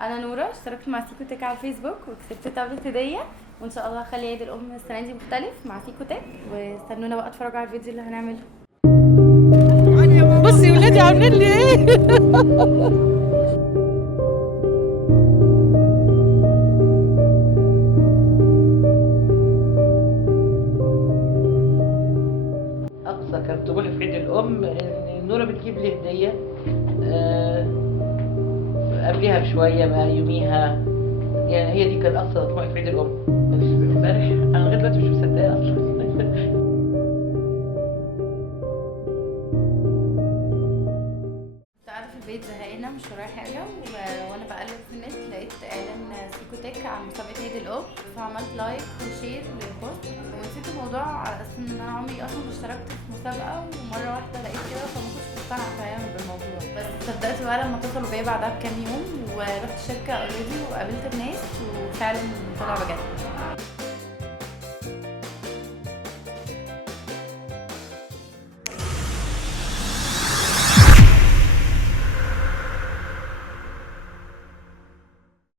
انا نوره، اشتركت مع سيكوتك على الفيسبوك وكسبت تابلت هديه، وان شاء الله هخلي عيد الام السنه دي مختلف مع سيكوتك، واستنونا بقى اتفرجوا على الفيديو اللي هنعمله. بصي يا ولادي عاملين لي ايه. اقصى كرتون في عيد الام ان نوره بتجيب لي هديه. آه، قبلها بشويه بقى يوميها، يعني هي دي كانت اقصى طموحي في عيد الام. امبارح انا لغايه دلوقتي مش مصدقه اصلا. كنت قاعده في البيت زهقانه مش ورايا حاجه، وانا بقلب في النت لقيت اعلان سيكوتك عن مسابقه عيد الام، فعملت لايك وشير للبوست ونسيت الموضوع على اساس ان انا عمري اصلا ما اشتركت في مسابقه، ومره واحده لقيت كده فما كنتش مقتنعه تماما بالموضوع. بس صدقت بقى لما اتصلوا بيا بعدها بكام يوم ورحت الشركه اوريدي وقابلت الناس، وفعلا طلع بجد.